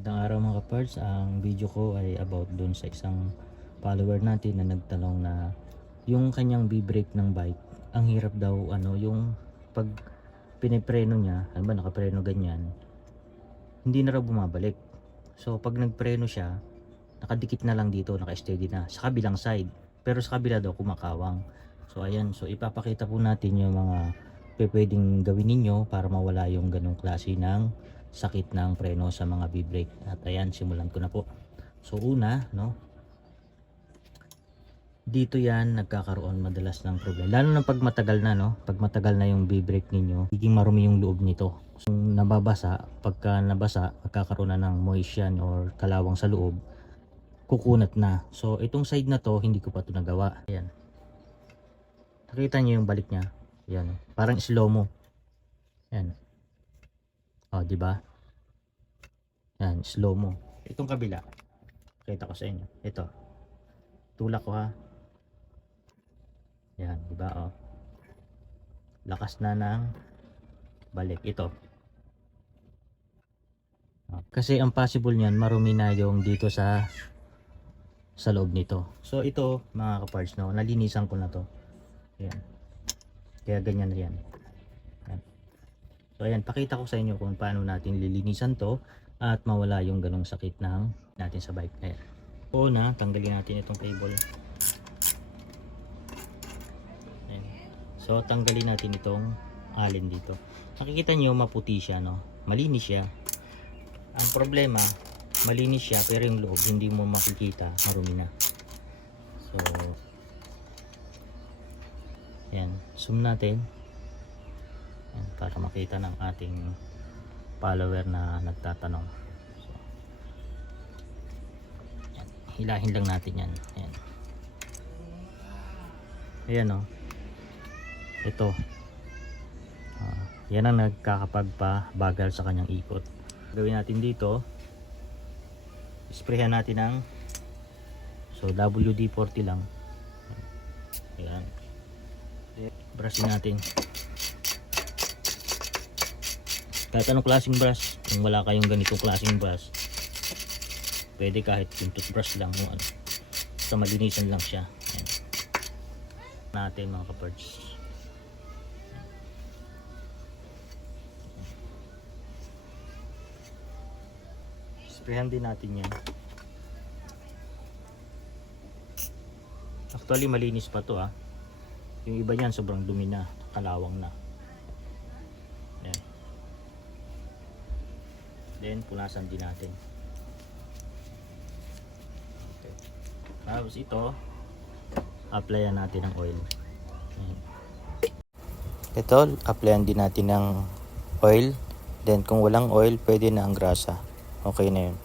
Magandang araw mga kaparts. Ang video ko ay about dun sa isang follower natin na nagtanong na yung kanyang B-brake ng bike, ang hirap daw yung pag pinipreno niya, ano ba nakapreno ganyan, hindi na raw bumabalik. So pag nagpreno siya, nakadikit na lang dito, naka-steady na sa kabilang side. Pero sa kabila daw kumakawang. So ayan, so ipapakita po natin yung mga pwedeng gawin ninyo para mawala yung ganong klase ng sakit ng preno sa mga B-brake. At ayan, simulan ko na po. So una, no, dito yan nagkakaroon madalas ng problema. Lalo na pag matagal na, no, pag matagal na yung B-brake ninyo, higing marumi yung loob nito. So nababasa, pagka nabasa, magkakaroon na ng moist yan or kalawang sa loob, kukunat na. So itong side na to, hindi ko pa to nagawa. Ayan. Nakita niyo yung balik niya. Ayan, parang slow mo. Ayan. Oh, di ba? Ayan, slow mo. Itong kabila. Kita ko sa inyo. Ito. Tulak ko ha. Ayan, di ba? Oh. Lakas na ng balik. Ito. Oh. Kasi ang possible niyan, marumi na yung dito sa loob nito. So ito, mga kaparts, no, nalinisan ko na to. Ayan. Kaya ganyan riyan. Ayan. So ayan, pakita ko sa inyo kung paano natin lilinisan to at mawala yung ganong sakit ng natin sa bike. Ayan. Una, tanggalin natin itong cable. Ayan. So tanggalin natin itong alin dito. Nakikita nyo maputi siya, no? Malinis siya. Ang problema, malinis siya pero yung loob hindi mo makikita, marumi na. So ayan, zoom natin. Ayan, para makita ng ating follower na nagtatanong. So, ayan, hilahin lang natin yan. Ayan. Ayan o. Ito. Yan ang nagkakapagpabagal sa kanyang ikot. Gawin natin dito. Sprayhan natin ng WD-40 lang. Ayan. Brushin natin. Kahit anong klaseng brush. Kung wala kayong ganitong klaseng brush, pwede kahit yung toothbrush lang. Basta malinisan lang siya. Ayan. Natin mga kaparts. Sprayhan din natin yan. Actually malinis pa to. Yung iba niyan sobrang dumi na, kalawang na. Ayan. Then punasan din natin. Okay. Tapos ito, applyan natin ng oil. Ayan. Ito, applyan din natin ng oil. Then kung walang oil, pwede na ang grasa. Okay na yun.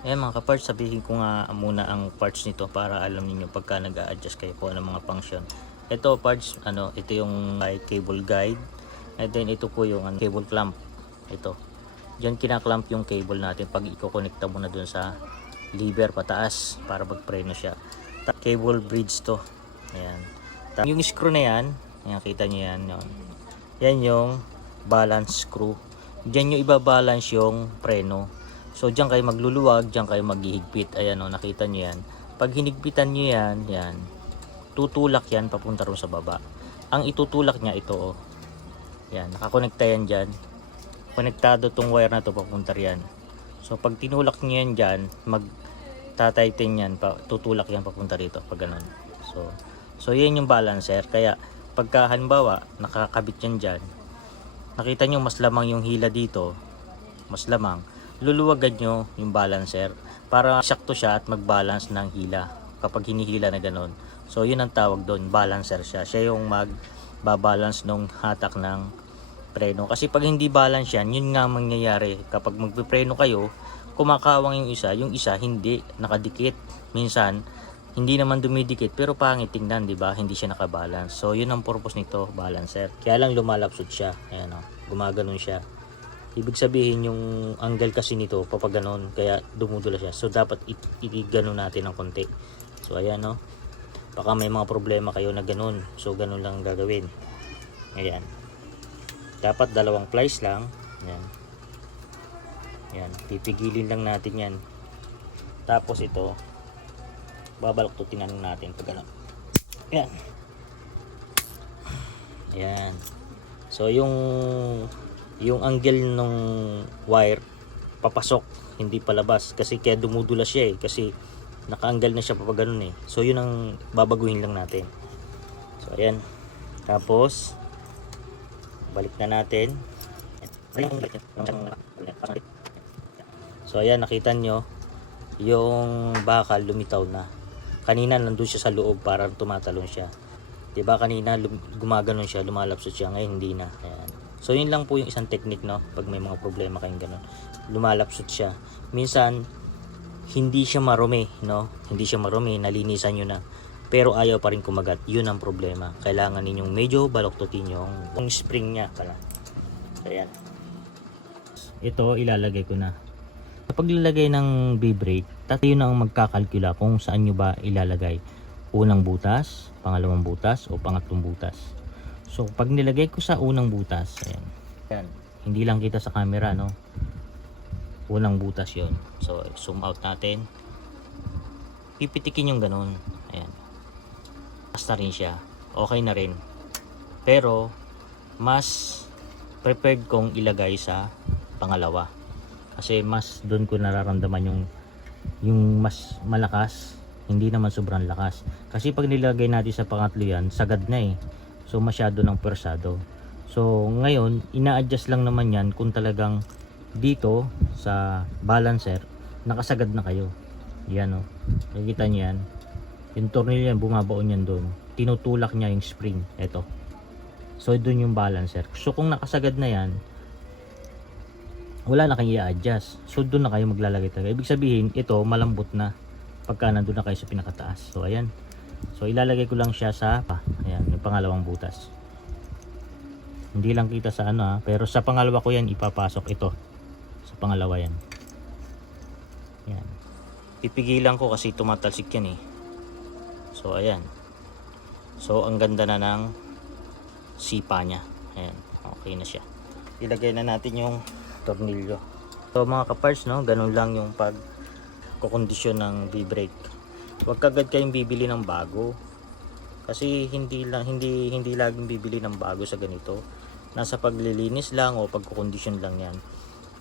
Ayan mga kaparts, sabihin ko nga muna ang parts nito para alam niyo pagka nag-a-adjust kayo po ng mga function. Ito parts, ito yung cable guide. And then ito po yung cable clamp. Ito. Diyan kinaklamp yung cable natin pag i-connecta mo na dun sa lever pataas para magpreno siya. Cable bridge to. Ayan. Yung screw na yan, ayan, kita niyo yan. Yan yung balance screw. Diyan yung ibabalance yung preno. So diyan kayo magluluwag, diyan kayo maghihigpit. Ayan nakita niyo yan. Pag hinigpitan niyo yan, tutulak yan papunta ron sa baba. Ang itutulak niya ito Yan, nakakonekta yan diyan. Konektado tong wire na to papunta riyan. So pag tinulak niyo yan diyan, magtatighten yan, tutulak yan papunta rito pag ganun. So yan yung balancer. Kaya pagka halimbawa nakakabit yan diyan, nakita niyo mas lamang yung hila dito, mas lamang, luluwagan nyo yung balancer para sakto siya at mag-balance ng hila kapag hinihila na ganun. So yun ang tawag doon, balancer siya. Siya yung mag-balance nung hatak ng preno. Kasi pag hindi balance yan, yun nga mangyayari. Kapag magpipreno kayo, kumakawang yung isa hindi nakadikit. Minsan hindi naman dumidikit pero pangit tingnan, di ba? Hindi siya nakabalance. So yun ang purpose nito, balancer. Kaya lang lumalapsot siya. Ayan gumaganon siya. Ibig sabihin yung angle kasi nito papaganon, kaya dumudula siya. So dapat i-ganon natin ng konti. So ayan baka may mga problema kayo na ganon. So ganon lang gagawin. Ayan. Dapat dalawang plies lang. Ayan. Yan, pipigilin lang natin yan. Tapos ito, babaluktutin na natin pag ano. Yan. Yan. So yung angle ng wire papasok, hindi palabas kasi kaya dumudula siya kasi nakaanggal na siya pa ganun So yun ang babaguhin lang natin. So ayan. Tapos balik na natin. So ayan, nakita nyo yung bakal lumitaw na. Kanina nandun siya sa loob, parang tumatalon siya. 'Di ba kanina gumaganon siya, lumalapsot siya, ngayon hindi na. Ayan. So yun lang po yung isang technique, no, pag may mga problema kayong ganun. Lumalapsot siya. Minsan hindi siya marumi, no? Hindi siya marumi, nalinisan niyo na. Pero ayaw pa rin kumagat. Yun ang problema. Kailangan ninyong medyo baloktotin yung spring niya pala. So ayan. Ito ilalagay ko na. Sa paglalagay ng V-brake, tayo na ang magkakalkula kung saan nyo ba ilalagay. Unang butas, pangalawang butas, o pangatlong butas. So pag nilagay ko sa unang butas, ayan. Ayan. Hindi lang kita sa camera, no? Unang butas yon. So zoom out natin. Pipitikin yung ganun. Ayan. Basta rin siya. Okay na rin. Pero mas prepared kong ilagay sa pangalawa. Kasi mas doon ko nararamdaman yung mas malakas, hindi naman sobrang lakas. Kasi pag nilagay natin sa pangatlo yan, sagad na So masyado ng persado. So ngayon, ina-adjust lang naman yan kung talagang dito sa balancer, nakasagad na kayo. Yan nakikita niyo yan. Yung tornilyo yan, bumabaon yan doon. Tinutulak niya yung spring. Ito. So doon yung balancer. So kung nakasagad na yan, wala na kayong i-adjust. So doon na kayo maglalagay talaga. Ibig sabihin, ito malambot na pagka nandun na kayo sa pinakataas. So ayan. So ilalagay ko lang siya sa ayan, yung pangalawang butas. Hindi lang kita sa pero sa pangalawa ko yan ipapasok ito. Sa pangalawa yan. Yan. Pipigilan ko kasi tumatalsik yan So ayan. So ang ganda na ng sipa niya. Ayan. Okay na siya. Ilagay na natin yung tornilyo. So mga kaparts, no, ganun lang yung pagkokondisyon ng V-brake. Huwag kagad kayong bibili ng bago. Kasi hindi laging bibili ng bago sa ganito. Nasa paglilinis lang o pagkokondisyon lang yan.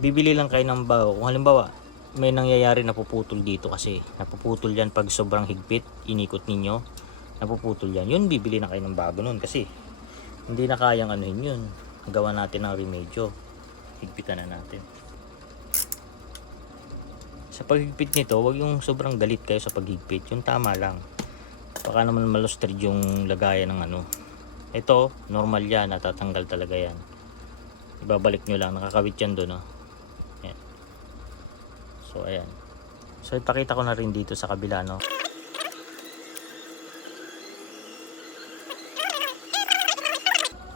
Bibili lang kayo ng bago. Kung halimbawa, may nangyayari napuputol dito kasi. Napuputol yan pag sobrang higpit, inikot ninyo. Napuputol yan. Yun, bibili na kayo ng bago nun kasi hindi na kayang anuhin yun. Gawa natin ng remedyo. Higpitan na natin. Sa paghigpit nito, wag yung sobrang galit kayo sa paghigpit. Yung tama lang. Baka naman malustrid yung lagayan ng Ito, normal yan. Natatanggal talaga yan. Ibabalik nyo lang. Nakakawit yan doon. Ayan. So, ayan. So, ipakita ko na rin dito sa kabila, no.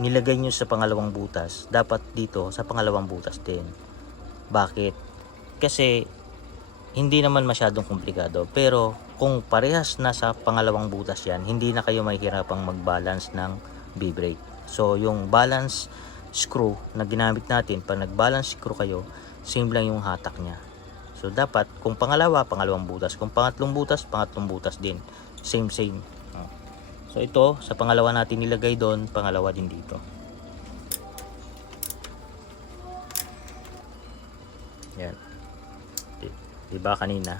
Nilagay nyo sa pangalawang butas. Dapat dito sa pangalawang butas din. Bakit? Kasi hindi naman masyadong komplikado, pero kung parehas na sa pangalawang butas yan, hindi na kayo mahihirapang mag-balance ng V-brake. So yung balance screw na ginamit natin, pag nag-balance screw kayo, same lang yung hatak nya. So dapat kung pangalawa, pangalawang butas, kung pangatlong butas din, same. So ito, sa pangalawa natin nilagay doon, pangalawa din dito. Yan. Diba kanina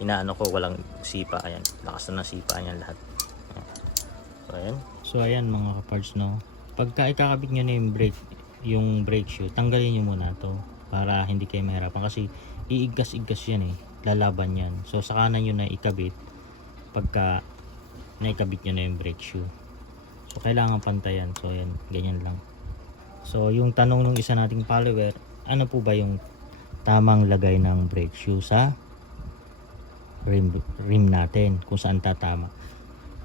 inaano ko walang sipa. Ayan, lakas na ng sipa niyan lahat. So ayan mga kaparts, no, pagka ikakabit nyo na yung brake shoe, tanggalin nyo muna to para hindi kayo mahirapan kasi iigkas yan lalaban yan. So saka na nyo na ikabit pagka naikabit nyo na yung brake shoe. So kailangan pantayan. So ayan, ganyan lang. So yung tanong ng isa nating follower, ano po ba yung tamang lagay ng brake shoe sa rim natin, kung saan tatama?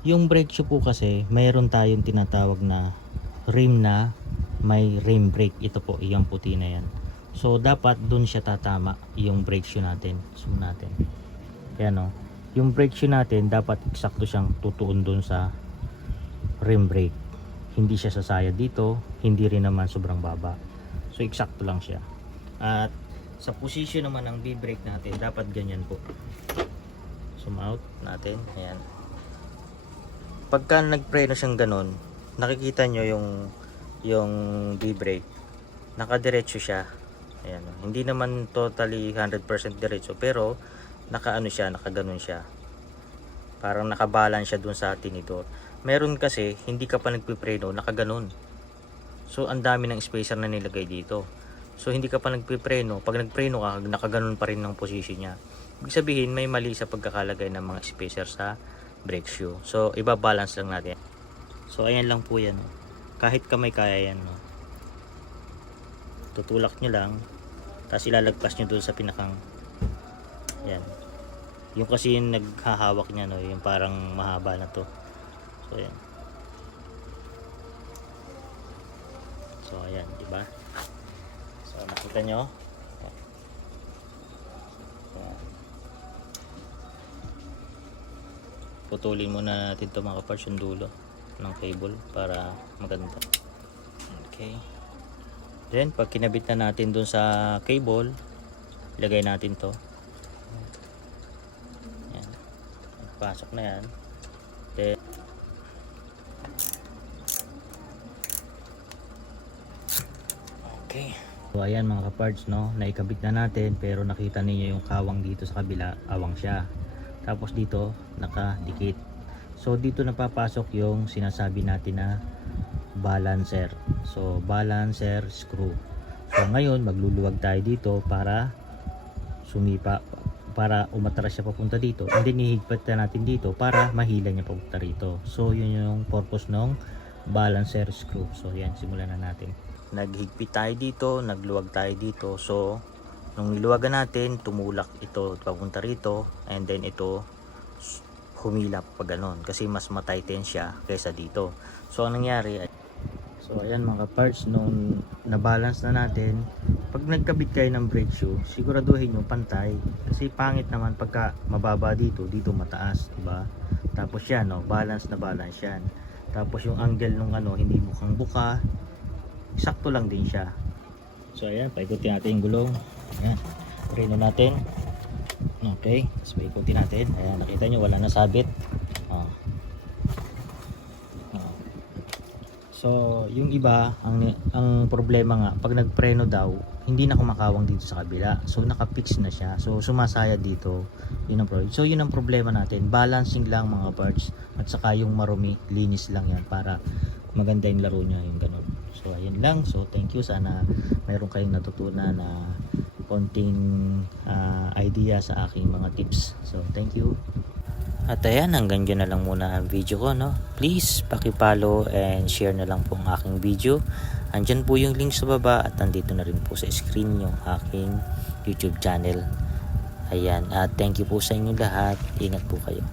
Yung brake shoe po kasi mayroon tayong tinatawag na rim na may rim brake. Ito po, yung puti na yan. So dapat dun siya tatama yung brake shoe natin. Zoom natin. Yan yung brake shoe natin dapat eksakto siyang tutuon dun sa rim brake. Hindi siya sasaya dito, hindi rin naman sobrang baba. So eksakto lang siya. At Sa position naman ng B-brake natin, dapat ganyan po. Zoom out natin. Ayan. Pagka nagpreno siyang ganun, nakikita nyo yung B-brake. Nakadiretso siya. Ayan. Hindi naman totally 100% diretso, pero nakaano siya, nakaganon siya. Parang nakabalance siya dun sa tinidor. Meron kasi, hindi ka pa nagpipreno, nakaganon. So, ang dami ng spacer na nilagay dito. So, hindi ka pa nagpipreno. Pag nagpreno ka, nakaganon pa rin ng position niya. Ibig sabihin, may mali sa pagkakalagay ng mga spacer sa brake shoe. So, iba-balance lang natin. So, ayan lang po yan. Kahit kamay kaya yan. Tutulak nyo lang. Tapos ilalagpas nyo doon sa pinakang. Yan. Yung kasi yung naghahawak niya, no? Yung parang mahaba na to. So, ayan. So, ayan. Diba? So, nakita nyo. Putulin muna natin ito mga kaparts, yung dulo ng cable para maganda. Okay. Then, pag kinabit na natin dun sa cable, ilagay natin to. Yan. Pasok na yan. Then, okay. So, ayan mga kaparts, no, naikabit na natin, pero nakita niyo yung kawang dito sa kabila, awang siya. Tapos dito, nakadikit. So, dito napapasok yung sinasabi natin na balancer. So, balancer screw. So, ngayon, magluluwag tayo dito para sumipa, para umatras siya papunta dito. And then, ihigpit na natin dito para mahila niya papunta rito. So, yun yung purpose ng balancer screw. So, yan, simulan na natin. Naghigpit tayo dito, nagluwag tayo dito. So, nung niluwagan natin, tumulak ito papunta rito, and then ito humilap pa ganon kasi mas matighten siya kaysa dito. So, ang nangyari ay, so ayan mga parts, nung na-balance na natin, pag nagkabit kayo ng brake shoe, siguraduhin nyo pantay kasi pangit naman pagka mababa dito, dito mataas, diba? Tapos yan, no, balance na balance yan. Tapos yung angle nung ano, hindi mukhang buka, sakto lang din siya. So ayan, paikutin natin yung gulong. Ayan, preno natin. Okay, tapos paikutin natin. Ayan, nakita nyo wala na sabit. So yung iba, ang problema nga, pag nagpreno daw, hindi na kumakawang dito sa kabila. So nakapix na siya. So sumasaya dito. Yun ang problem. So yun ang problema natin. Balancing lang mga parts. At saka yung marumi, linis lang yan para maganda yung laro niya, yung ganun. So ayun lang. So thank you. Sana mayroon kayong natutunan na konting idea sa aking mga tips. So thank you. At ayan, hanggang dyan na lang muna ang video ko, no? Please, paki-follow and share na lang po ang aking video. Andyan po yung link sa baba at nandito na rin po sa screen yung aking YouTube channel. Ayan, at thank you po sa inyo lahat. Ingat po kayo.